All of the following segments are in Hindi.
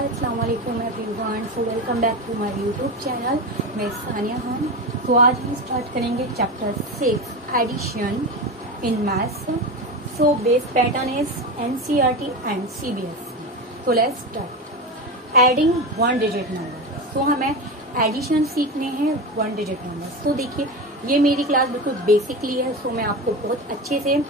अस्सलाम वालेकुम everyone. So welcome back to my YouTube channel. मैं सानिया खान। तो आज हम स्टार्ट करेंगे chapter 6 addition in maths. So base pattern is NCERT and CBSE. तो let's start adding one digit number. So हमें एडिशन सीखने हैं वन डिजिट नंबर। तो देखिए ये मेरी क्लास बिल्कुल बेसिकली है। सो मैं आपको बहुत अच्छे से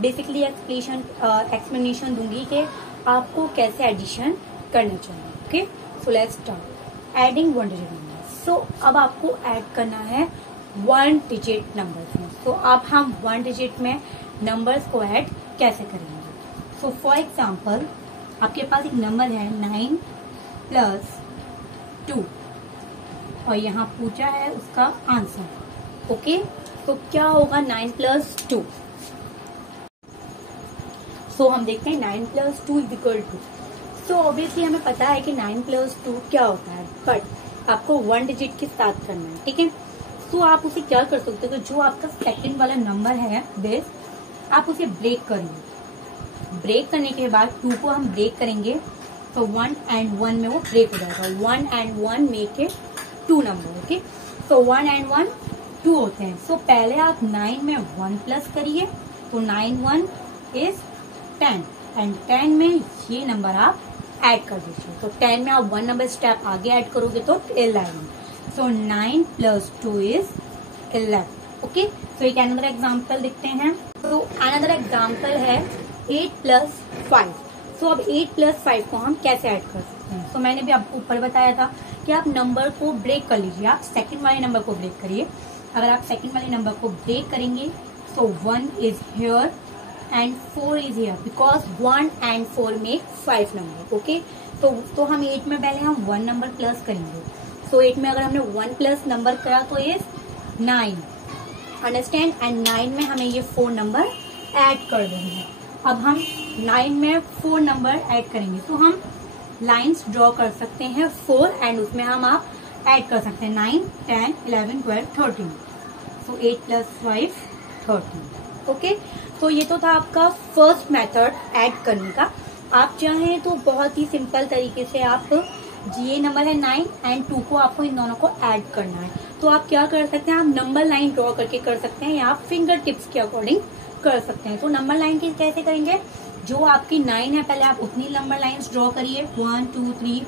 बेसिकली एक्सप्लेनेशन दूंगी कि आपको कैसे एडिशन करना चाहिए। Okay, so let's start adding one digit number. So अब आपको ऐड करना है वन डिजिट नंबर्स में। सो अब हम वन डिजिट में नंबर्स को ऐड कैसे करेंगे। सो फॉर एग्जांपल आपके पास एक नंबर है 9 + 2 और यहाँ पूछा है उसका आंसर। ओके, तो क्या होगा 9 + 2। सो हम देखते हैं 9 + 2 = 2। तो ऑब्वियसली हमें पता है कि 9 + 2 क्या होता है, बट आपको वन डिजिट के साथ करना है। ठीक है, तो आप उसे क्या कर सकते हो, तो जो आपका सेकंड वाला नंबर है बेस, आप उसे ब्रेक करेंगे। ब्रेक करने के बाद 2 को हम ब्रेक करेंगे तो 1 and 1 में वो ब्रेक हो जाएगा। 1 and 1 make it 2 number. Okay, तो 1 and 1 2 होते हैं। सो पहले आप 9 में 1 प्लस करिए तो 9 1 इज 10 एंड 10 में ये नंबर आप ऐड कर दीजिए। तो 10 में आप 1 नंबर स्टेप आगे ऐड करोगे तो 11। सो 9 + 2 इज 11। ओके, तो एक अनदर एग्जांपल देखते हैं। तो अनदर एग्जांपल है 8 + 5। सो अब 8 + 5 को हम कैसे ऐड कर सकते हैं। तो मैंने भी आपको ऊपर बताया था कि आप नंबर को ब्रेक कर लीजिए। आप सेकंड वाले नंबर को ब्रेक करिए। अगर आप सेकंड वाले नंबर को ब्रेक करेंगे तो 1 is here and 4 is here because 1 and 4 make 5 number. Okay, तो हम 8 में पहले हम 1 नंबर प्लस करेंगे। सो 8 में अगर हमने 1 प्लस नंबर करा तो इज 9। अंडरस्टैंड, एंड 9 में हमें ये 4 नंबर ऐड कर देंगे। अब हम 9 में 4 नंबर ऐड करेंगे तो हम लाइंस ड्रॉ कर सकते हैं 4 एंड उसमें हम आप ऐड कर सकते हैं 9 10 11 12 13। सो 8 + 5 13। ओके, तो ये तो था आपका फर्स्ट मेथड ऐड करने का। आप चाहें तो बहुत ही सिंपल तरीके से आप ये नंबर है 9 एंड 2 को आपको इन दोनों को ऐड करना है तो आप क्या कर सकते हैं, आप नंबर लाइन ड्रॉ करके कर सकते हैं या आप फिंगर टिप्स के अकॉर्डिंग कर सकते हैं। तो नंबर लाइन की कैसे करेंगे, जो आपकी 9 है पहले आप उतनी नंबर लाइन्स ड्रॉ करिए 1 2 3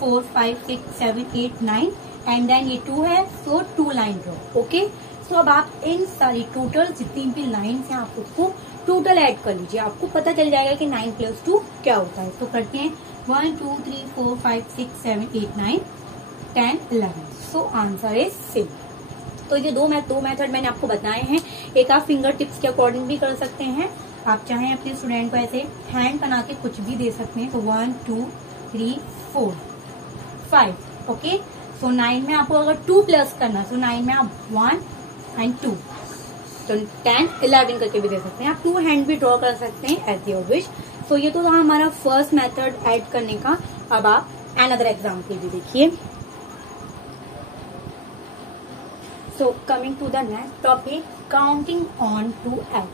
4 5 6 7 8 9 एंड देन ये 2 है सो 2 लाइन ड्रॉ। ओके, तो अब आप इन सारी टोटल जितनी भी लाइन्स हैं आप उसको टोटल ऐड कर लीजिए। आपको पता चल जाएगा कि 9 + 2 क्या होता है। तो करते हैं 1 2 3 4 5 6 7 8 9 10 11। So answer is same. तो ये दो मेथड मैंने आपको बताए हैं। एक आप फिंगर टिप्स के अकॉर्डिंग भी कर सकते हैं। आप चाहें अपने स्टूडेंट को ऐसे हैंड बना के कुछ भी दे सकते हैं। तो 1 2 3 4 5। ओके, सो 9 में आपको अगर 2 प्लस करना तो 9 में आप 1 and 2 तो 10 11 करके भी दे सकते हैं। आप 2 हैंड भी ड्रॉ कर सकते हैं एज योर विश। तो ये तो था हमारा फर्स्ट मेथड ऐड करने का। अब आप अनदर एग्जाम्पल भी देखिए। So coming to the next topic, counting on to add.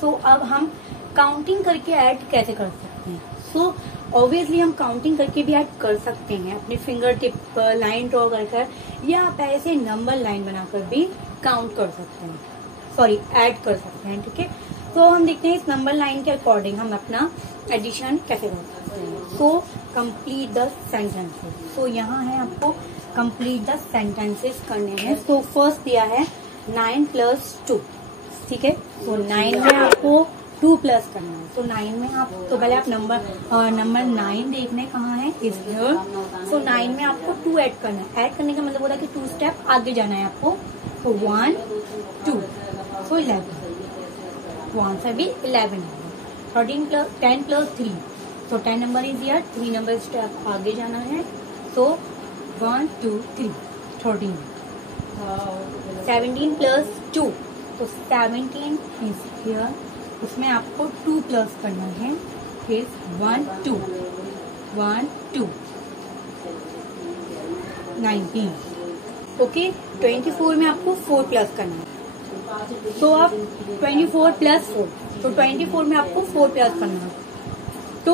So अब हम काउंटिंग करके ऐड कैसे कर सकते हैं। सो ऑब्वियसली हम काउंटिंग करके भी ऐड कर सकते हैं अपने फिंगर टिप पर लाइन ड्रॉ कर या आप ऐसे नंबर लाइन बनाकर भी काउंट कर सकते हैं, सॉरी ऐड कर सकते हैं। ठीक है, तो हम देखते हैं इस नंबर लाइन के अकॉर्डिंग हम अपना एडिशन कैसे कर सकते हैं। So complete the sentences. So यहाँ है आपको कंप्लीट द सेंटेंसेस करने हैं। तो फर्स्ट दिया है 9 + 2। ठीक है, तो 9 में आपको 2 प्लस करना है। तो 9 में आप तो पहले आप नंबर 9 देखने कहाँ है, इज हियर। सो 9 में आपको 2 ऐड करना है। ऐड करने का मतलब होता है कि 2 स्टेप आगे जाना है आपको। तो 1 2 सो 11। तो आंसर भी 11 है। 10 + 3 तो 10 number is here. 3 number step आगे जाना है। तो 1 2 3 13। 17 + 2 तो 17 इज हियर। उसमें आपको 2 प्लस करना है। फिर 1 2 1 2 19। ओके, 24 में आपको 4 प्लस करना है। तो आप 24 + 4 तो 24 में आपको 4 प्लस करना है। तो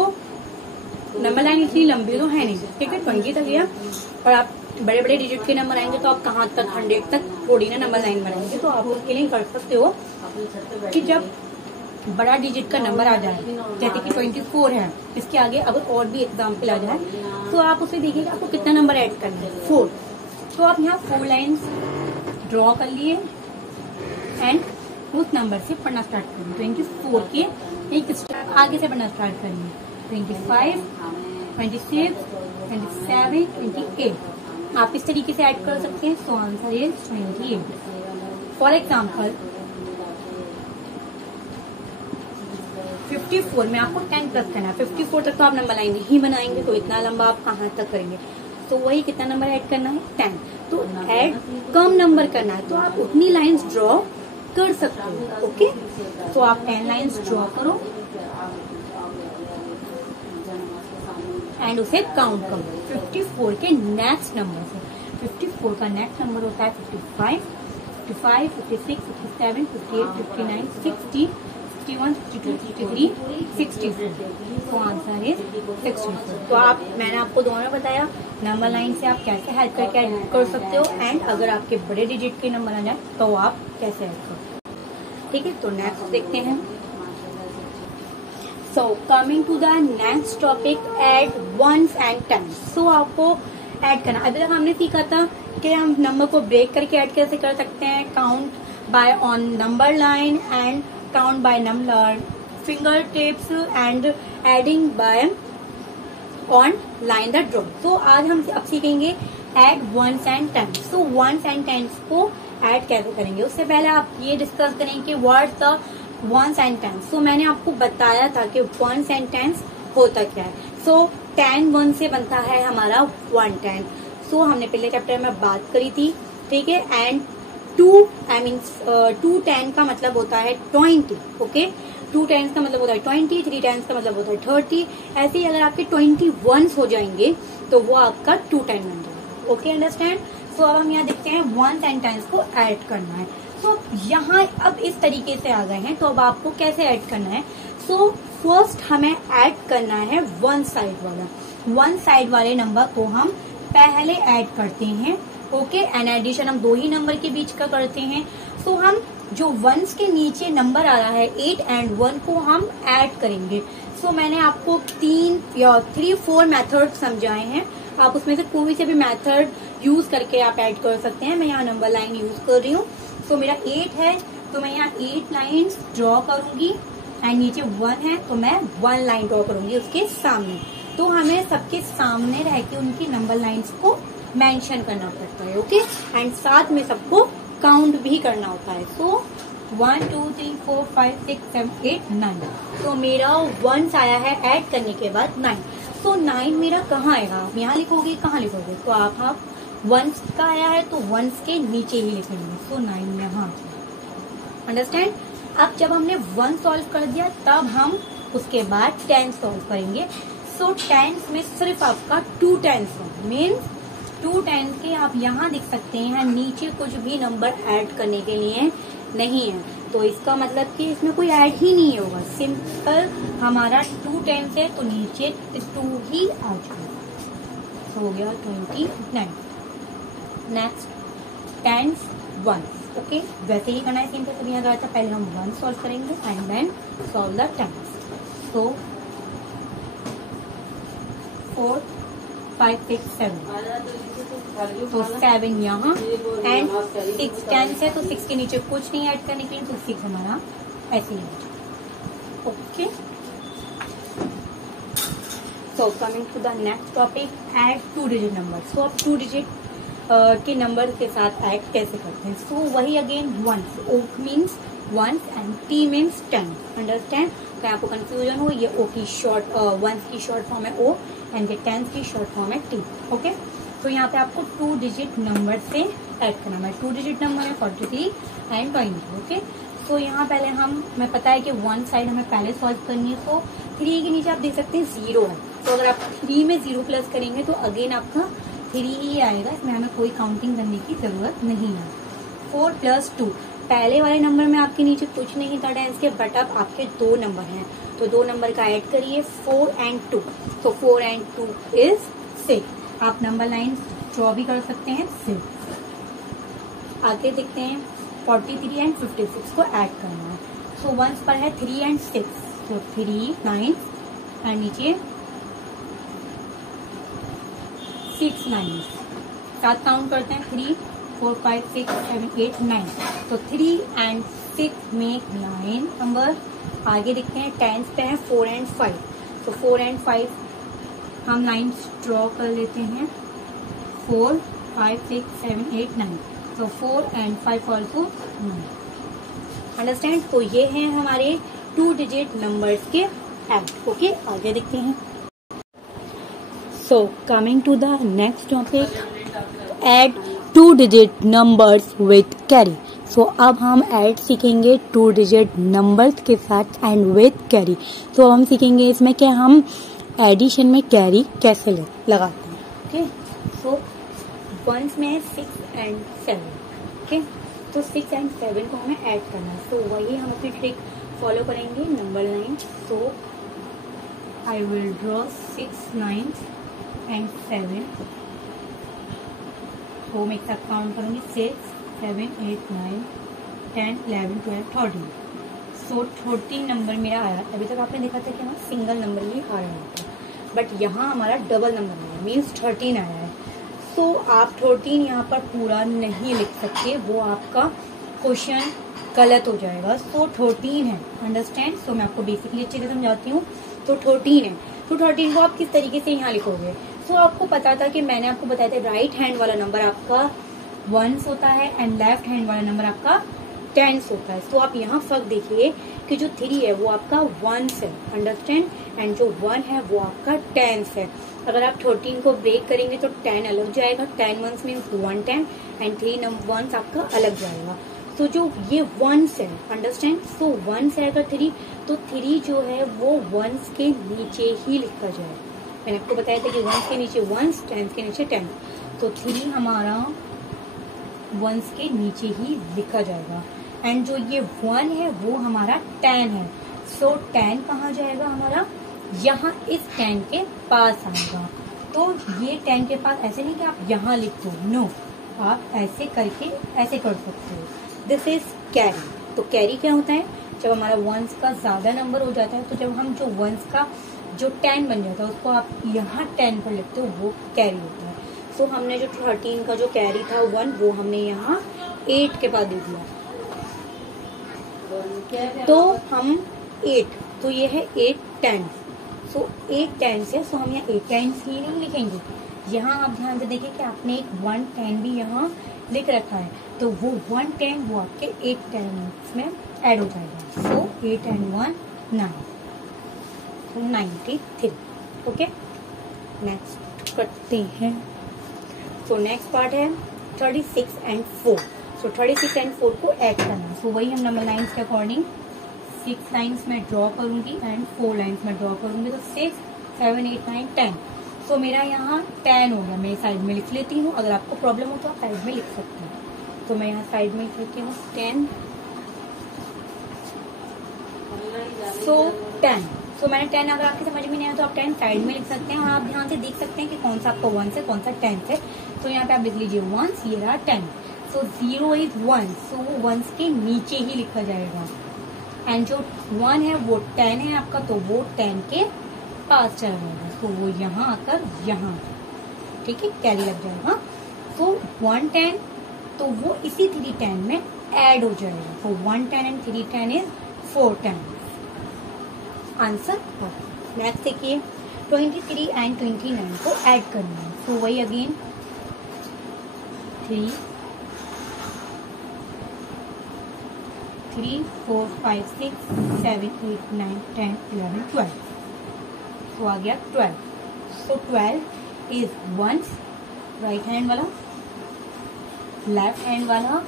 नंबर लाइन इतनी लंबी तो है नहीं, ठीक है 20 तक लिया। और आप बड़े बड़े डिजिट के नंबर आएंगे तो आप कहाँ तक 100 तक थोड़ी ना नंबर लाइन बनाएंगे। तो आप उसके लिए कर सकते हो कि जब बड़ा डिजिट का नंबर आ जाए, जैसे कि 24 है, इसके आगे अगर और भी एग्जाम्पल आ जाए तो आप उसे देखिएगा आपको कितना नंबर ऐड करना है, 4। तो आप यहाँ 4 लाइन्स ड्रॉ कर लिए एंड उस नंबर से पढ़ना स्टार्ट करेंगे। 24 के एक स्टेप आगे से पढ़ना स्टार्ट करेंगे। 25, 26, 27, 28 आप इस तरीके से ऐड कर सकते हैं। So answer is 28। For example 54 में आपको 10 प्लस करना है। 54 तक तो आप नंबर लाइन नहीं बनाएंगे, तो इतना लंबा आप कहाँ तक करेंगे। तो वही कितना नंबर ऐड करना है, 10। तो ऐड कम नंबर करना है तो आप उतनी लाइंस ड्रॉ कर सकते हो। ओके, तो आप 10 लाइंस ड्रॉ करो एंड उसे काउंट करो 54 के नेक्स्ट नंबर से। 54 का नेक्स्ट नंबर होता है 55, 55, 56, 57, 58, 59, 60, 61, 62, 63, 64। तो आंसर इज 64। तो आप, मैंने आपको दोनों बताया नंबर लाइन से आप कैसे हेल्प करके ऐड कर सकते हो एंड अगर आपके बड़े डिजिट के नंबर आ जाए तो आप कैसे ऐड कर सकते हो। ठीक है, तो नेक्स्ट देखते हैं। So coming to the next topic, add ones and tens. So आपको ऐड करना, अभी तक हमने सीखा था कि हम नंबर को ब्रेक करके ऐड कैसे कर सकते हैं, count by on number line and count by number, fingertips and adding by on line the draw। तो आज हम अब सीखेंगे add ones and tens। तो ones and tens को ऐड कैसे करेंगे, उससे पहले आप ये डिस्कस करेंगे कि what the ones and tens। तो मैंने आपको बताया था कि ones and tens होता क्या है। सो 10 1 से बनता है हमारा 110। सो हमने पहले चैप्टर में बात करी थी, ठीक है। एंड 2 10 का मतलब होता है 20। ओके, 2 10 का मतलब होता है 20, 3 10 का मतलब होता है 30। ऐसे ही अगर आपके 21 हो जाएंगे तो वो आपका 210 बन जाएगा। Okay, understand. सो अब हम यहाँ देखते हैं वंस एंड टेंस को ऐड करना है। सो यहाँ अब इस तरीके से आ गए हैं, तो अब आपको कैसे ऐड करना है। सो फर्स्ट हमें ऐड करना है वन साइड वाला। वन साइड वाले नंबर को हम पहले ऐड करते हैं। ओके, एंड एडिशन हम 2 ही नंबर के बीच का करते हैं। सो हम जो वंस के नीचे नंबर आ रहा है 8 एंड 1 को हम ऐड करेंगे। सो मैंने आपको 3 या 3-4 मेथड समझाए हैं, आप उसमें से कोई से भी मेथड यूज करके आप ऐड कर सकते हैं। मैं यहाँ नंबर लाइन यूज कर रही हूँ। सो मेरा 8 है तो मैं यहाँ 8 लाइन्स ड्रॉ करूंगी एंड नीचे 1 है तो मैं 1 लाइन ड्रॉ करूंगी उसके सामने। तो हमें सबके सामने रह के उनकी नंबर लाइन्स को मेंशन करना पड़ता है। ओके, एंड साथ में सबको काउंट भी करना होता है। सो 1 2 3 4 5 6 7 8 9। तो मेरा 1 आया है ऐड करने के बाद 9। तो 9 मेरा कहाँ आएगा, आप यहाँ लिखोगे, कहाँ लिखोगे, तो आप 1 का आया है तो 1 के नीचे ही लिखेंगे। सो 9 यहाँ, अंडरस्टैंड। अब जब हमने 1 सॉल्व कर दिया तब हम उसके बाद 10 सॉल्व करेंगे। सो 10 में सिर्फ आपका 2 10 मीन्स 2 10 के आप यहाँ दिख सकते हैं, नीचे कुछ भी नंबर ऐड करने के लिए नहीं है। तो इसका मतलब कि इसमें कोई ऐड ही नहीं होगा, सिंपल हमारा 2 10 है तो नीचे 2 ही आ जाएगा। हो गया 29। नेक्स्ट 10 1। ओके, वैसे ही करना है सिंपल। तो यहाँ गया था, पहले हम 1 सॉल्व करेंगे एंड देन सॉल्व द 10। तो 4 5 6 7 तो 7 यहाँ एंड 6 10 है तो 6 के नीचे कुछ नहीं ऐड करने के लिए, तो 6 हमारा ऐसे ही है। Okay, so coming to the next topic, add 2 digit number. So आप 2 डिजिट के नंबर के साथ ऐड कैसे करते हैं। सो वही again ones, O means ones and T means 10। Understand. तो आपको कंफ्यूजन हो, ये ओ की शॉर्ट, वंस की शॉर्ट फॉर्म है ओ एंड ये 10 की शॉर्ट फॉर्म है टी। ओके, तो यहाँ पे आपको 2 डिजिट नंबर से ऐड करना है। 2 डिजिट नंबर है 43 एंड 20। ओके, तो यहाँ पहले मैं पता है कि 1 साइड हमें पहले सॉल्व करनी है। तो 3 के नीचे आप देख सकते हैं 0 है, तो अगर आप 3 में 0 प्लस करेंगे तो अगेन आपका 3 ही आएगा, इसमें हमें कोई काउंटिंग करने की जरूरत नहीं है। 4 + 2 पहले वाले नंबर में आपके नीचे कुछ नहीं था टेंस के, बट अब आपके 2 नंबर हैं, तो 2 नंबर का ऐड करिए 4 and 2, तो 4 and 2 is 6। आप नंबर लाइन ड्रॉ भी कर सकते हैं 6। आगे देखते हैं 43 and 56 को ऐड करना है। सो वंस पर है 3 and 6, तो 3 9 एंड नीचे 6 9, साथ काउंट करते हैं 3 4 5 6 7 8 9, तो 3 and 6 मेक 9 नंबर। आगे देखते हैं टेंस पे है 4 and 5, तो 4 and 5 हम लाइन्स ड्रॉ कर लेते हैं 4 5 6 7 8 9, तो 4 and 5 ऑल्सो 9। अंडरस्टैंड? तो ये हैं हमारे 2 डिजिट नंबर्स के ऐड। ओके, आगे देखते हैं। So coming to the next topic, add 2 digit numbers with carry. So अब हम ऐड सीखेंगे 2 डिजिट नंबर्स के साथ एंड विथ कैरी। तो हम सीखेंगे इसमें कि हम एडिशन में कैरी कैसे लगाते हैं। ओके, सो वंस में है 6 and 7। ओके, तो 6 and 7 को हमें ऐड करना है। तो वही हम अपनी ट्रिक फॉलो करेंगे, number line. So I will draw 6 9 and 7 को मैं एक साथ काउंट करूंगी 6 7 8 9 10 11 12 13। सो 13 नंबर मेरा आया। अभी तक आपने देखा था कि हमारा सिंगल नंबर ही आ रहा था, बट यहाँ हमारा डबल नंबर आया, मीन्स 13 आया है। तो आप 13 यहाँ पर पूरा नहीं लिख सकते, वो आपका क्वेश्चन गलत हो जाएगा। सो 13 है, अंडरस्टैंड? सो मैं आपको बेसिकली अच्छे से समझाती हूँ। तो 13 है, तो 13 को आप किस तरीके से यहाँ लिखोगे? सो आपको पता था कि मैंने आपको बताया था राइट हैंड वाला नंबर आपका 1 होता है एंड लेफ्ट हैंड वाला नंबर आपका 10 होता है। तो आप यहाँ फर्क देखिए कि जो 3 है वो आपका 1 है, अंडरस्टैंड? एंड जो 1 है वो आपका 10 है। अगर आप 13 को ब्रेक करेंगे तो 10 अलग जाएगा, 10 1s मीन्स 110 एंड 3 1s आपका अलग जाएगा। तो जो ये 1s है, अंडरस्टैंड? सो 1s है अगर 3, तो 3 जो है वो 1s के नीचे ही लिखा जाए। मैंने आपको बताया था कि 1s के नीचे 1s, 10 के नीचे 10, तो 3 हमारा 1s के नीचे ही लिखा जाएगा। एंड जो ये 1 है वो हमारा 10 है। सो 10 कहाँ जाएगा हमारा? यहाँ इस 10 के पास आएगा। तो ये 10 के पास ऐसे नहीं कि आप यहाँ लिख दो, नो, आप ऐसे करके ऐसे कर सकते हो। This is carry. तो कैरी क्या होता है? जब हमारा 1s का ज्यादा नंबर हो जाता है, तो जब हम जो 1s का जो 10 बन जाता है उसको आप यहाँ 10 पर लिखते हो, वो कैरी होता है। सो हमने जो 13 का जो कैरी था 1, वो हमने यहाँ 8 के बाद दे दिया, तो हम 8, तो ये है 8 10। सो 8 10 है, सो हम यहाँ 8 10 ही नहीं लिखेंगे। यहाँ आप ध्यान से देखिए कि आपने एक 1 10 भी यहाँ लिख रखा है, तो वो 1 10 वो आपके 8 10 में ऐड हो जाएगा। सो 8 and 1 9, तो 93। ओके, नेक्स्ट करते हैं। सो नेक्स्ट पार्ट है 36 and 4। सो 36 and 4 को ऐड करना। सो वही हम नंबर लाइन्स के अकॉर्डिंग 6 लाइन्स में ड्रॉ करूंगी एंड 4 लाइन्स में ड्रॉ करूंगी। तो 6 7 8 9 10। सो मेरा यहाँ 10 हो गया, मैं साइड में लिख लेती हूँ। अगर आपको प्रॉब्लम हो तो आप साइड में लिख सकते हैं। तो मैं यहाँ साइड में लिख लेती हूँ 10। सो 10। सो मैंने 10, अगर आपकी समझ में नहीं आया तो आप 10 साइड में लिख सकते हैं। और आप ध्यान से देख सकते हैं कि कौन सा आपका 1 है, कौन सा 10 है। तो यहाँ पे आप लिख लीजिए 1, ये रहा 10। सो 0 इज 1, सो 1s के नीचे ही लिखा जाएगा। एंड जो 1 है वो 10 है आपका, तो वो 10 के पास चला जाएगा। तो वो यहाँ आकर यहाँ, ठीक है, कैरी लग जाएगा। तो 1 10, तो वो इसी 3 10 में ऐड हो जाएगा। तो 1 10 एंड 3 10 इज 4 10। आंसर। नेक्स्ट देखिए 23 एंड 29 को ऐड करना है। तो वही अगेन 3 4 5 6 7 8 9 10 11 12। तो आ गया 12। सो 12 इज 1 राइट हैंड वाला, लेफ्ट हैंड वाला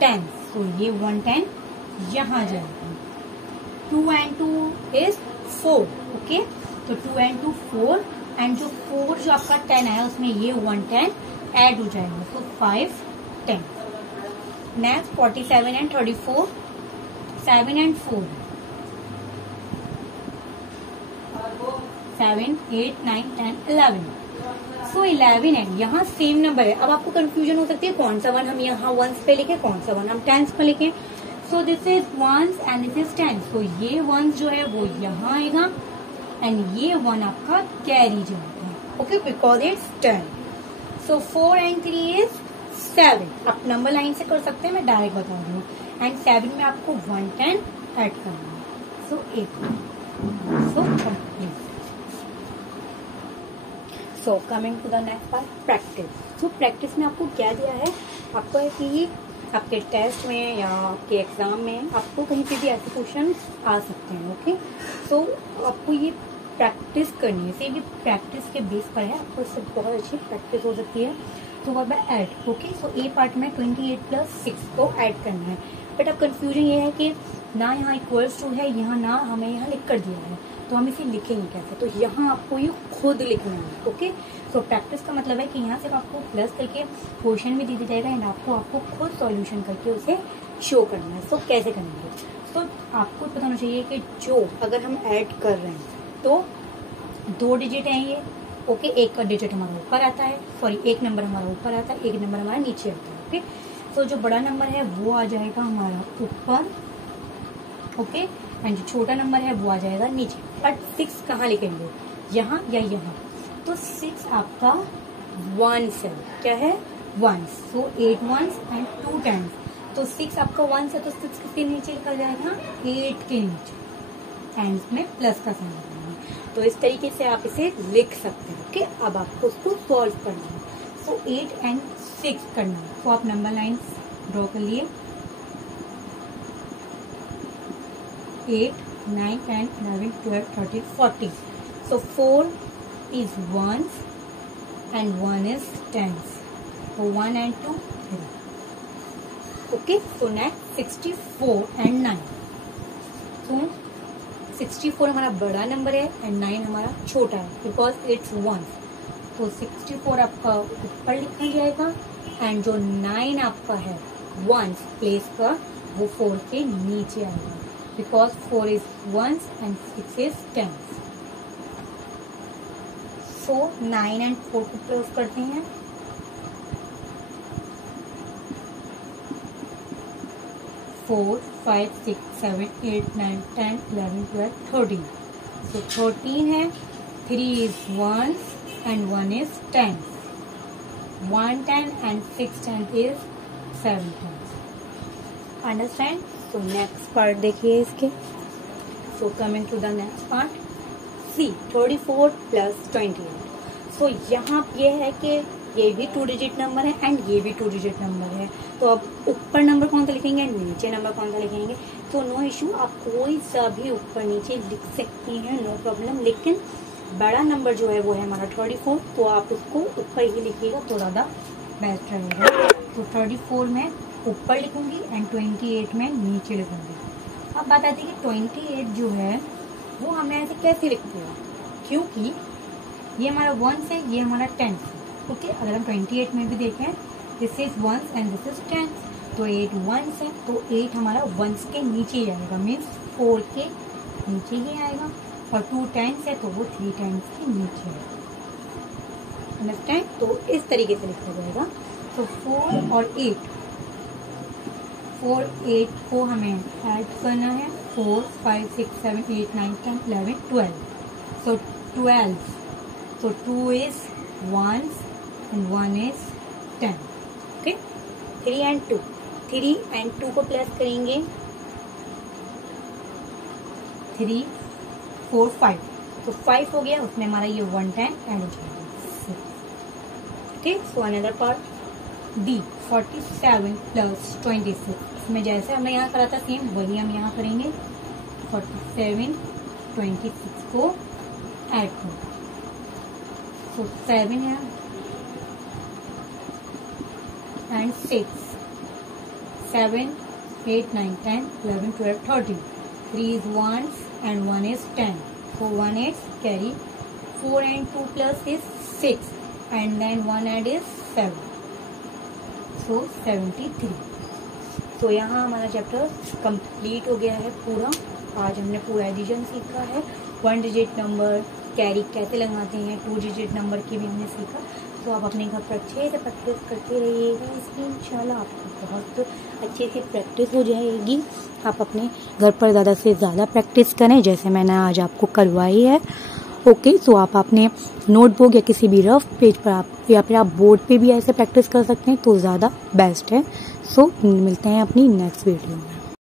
10। तो ये 1 10 यहाँ जाएगा। 2 and 2 इज 4। ओके, तो 2 and 2 4, एंड जो 4 जो आपका 10 आया उसमें ये 1 10 ऐड हो जाएगा। तो 5 10। Next 47 and 34, 7 and 4, 7, 8, 9, 10, 11। सो 11 है, यहाँ सेम नंबर है। अब आपको कंफ्यूजन हो सकती है कौन सा वन हम यहाँ वंस पे लिखे, कौन सा वन हम टेंस पे लिखे। So this is ones and this is tens. तो ये वंस जो है वो यहाँ आएगा एंड ये वन आपका कैरी जाएगा, okay, because it's 10। So 4 and 3 is 7। आप नंबर लाइन से कर सकते हैं, मैं डायरेक्ट बता रही हूँ। एंड 7 में आपको 1 10 ऐड करना है। So 8। So complete. So coming to the next part, practice. So practice में आपको क्या दिया है, आपको है कि आपके टेस्ट में या आपके एग्जाम में आपको कहीं पे भी ऐसे क्वेश्चन आ सकते हैं, ओके। सो आपको ये प्रैक्टिस करनी है, सिर्फ ये प्रैक्टिस के बेस पर है, आपको इससे बहुत अच्छी प्रैक्टिस हो सकती है। तो वर्ब ऐड, ओके। सो ए पार्ट में 28 + 6 को ऐड करना है। बट अब कंफ्यूजन ये है कि ना यहाँ इक्वल्स टू है, यहाँ ना हमें यहाँ लिख कर दिया है, तो हम इसे लिखेंगे कैसे? तो यहाँ आपको ये खुद लिखना है, ओके। सो प्रैक्टिस का मतलब है कि यहाँ सिर्फ आपको प्लस करके क्वेश्चन भी दे दिया जाएगा एंड आपको खुद सॉल्यूशन करके उसे शो करना है। सो कैसे करेंगे? तो आपको पता होना चाहिए कि जो अगर हम ऐड कर रहे हैं तो 2 डिजिट हैं ये, ओके। एक का डिजिट हमारा ऊपर आता है, सॉरी एक नंबर हमारा ऊपर आता है, एक नंबर हमारा नीचे आता है, ओके। तो जो बड़ा नंबर है वो आ जाएगा हमारा ऊपर, ओके, एंड जो छोटा नंबर है वो आ जाएगा नीचे। बट 6 कहाँ लिखेंगे, यहाँ या यहाँ? तो 6 आपका वंस है, क्या है? Ones. So 8 ones and 2 tens. तो 6 आपका वंस है, तो 6 किसके नीचे लिखा जाएगा? 8 के नीचे, एंड में प्लस का साइन लगाएंगे। तो इस तरीके से आप इसे लिख सकते हैं, ओके। अब आपको उसको सॉल्व करना है। सो 8 एंड 6 करना है, तो आप नंबर लाइन ड्रॉ कर लिए। 8, 9, 10, 11, 12, 13, 14. So 4 is ones and 1 is tens. So 1 and 2, 3. Okay. So next 64 and 9. So 64 हमारा बड़ा नंबर है एंड 9 हमारा छोटा है, बिकॉज इट्स वंस। तो 64 आपका ऊपर लिखा जाएगा एंड जो 9 आपका है वंस प्लेस का वो 4 के नीचे आएगा, because 4 is ones and 6 is tens. So 9 and 4 को प्लस करते हैं। 4, 5, 6, 7, 8, 9, 10, 11, 12, 13. So 13 है, 3 is ones and 1 is tens. 1 10 and 6 10 is 7 tens. Understand? So next part देखिए इसके। So coming to the next part, C 34 + 28. So यहाँ ये है कि ये भी 2 डिजिट नंबर है एंड ये भी 2 डिजिट नंबर है। तो अब ऊपर नंबर कौन सा लिखेंगे, नीचे नंबर कौन सा लिखेंगे? तो नो इशू, आप कोई सा भी ऊपर नीचे लिख सकती हैं, नो प्रॉब्लम। लेकिन बड़ा नंबर जो है वो है हमारा 34, तो आप उसको ऊपर ही लिखिएगा तो ज़्यादा बेस्ट रहेगा। तो 34 में ऊपर लिखूंगी एंड 28 में नीचे लिखूंगी। अब बात आती है कि 28 जो है वो हमें ऐसे कैसे लिखते हैं, क्योंकि ये हमारा वंस है, ये हमारा टेंस है, ओके। अगर हम 28 में भी देखें, this is ones and this is tens, तो 8 वंस है, तो 8 हमारा वंस के नीचे ही आएगा, मीन्स 4 के नीचे ही आएगा। और 2 टेंस है तो वो 3 टेंस के नीचे आएगा। अंडरस्टैंड? तो इस तरीके से लिखा जाएगा। तो 4 और 8, 4 8 को हमें ऐड करना है। 4 5 6 7 8 9 10 11 12. So 12. So 2 is ones and 1 is 10. Okay. 3 and 2. 3 and 2 को प्लस करेंगे। 3 4 5. तो 5 हो गया, उसमें हमारा ये 1 10 ऐड हो जाएगा। Okay. So another part. D 47 + 26. इसमें जैसे हमने यहाँ करा था सेम वही हम यहाँ करेंगे। 47 26 को ऐड करो। So 7 है and 6, 7 8 9 10 11 12 13. 3 is ones and 1 is 10. So 1 is carry. 4 and 2 plus is 6 and then 1 add is 7. So 73. तो यहाँ हमारा चैप्टर कंप्लीट हो गया है पूरा। आज हमने पूरा एडिशन सीखा है, 1 डिजिट नंबर कैरी कैसे लगाते हैं, 2 डिजिट नंबर की भी हमने सीखा। तो आप अपने घर पर अच्छे से प्रैक्टिस करते रहिएगा, इसकी इंशाल्लाह आपको बहुत अच्छे से प्रैक्टिस हो जाएगी। आप अपने घर पर ज़्यादा से ज़्यादा प्रैक्टिस करें जैसे मैंने आज आपको करवाई है। ओके, तो आप अपने नोटबुक या किसी भी रफ पेज पर आप या फिर आप बोर्ड पे भी ऐसे प्रैक्टिस कर सकते हैं तो ज़्यादा बेस्ट है। सो मिलते हैं अपनी नेक्स्ट वीडियो में।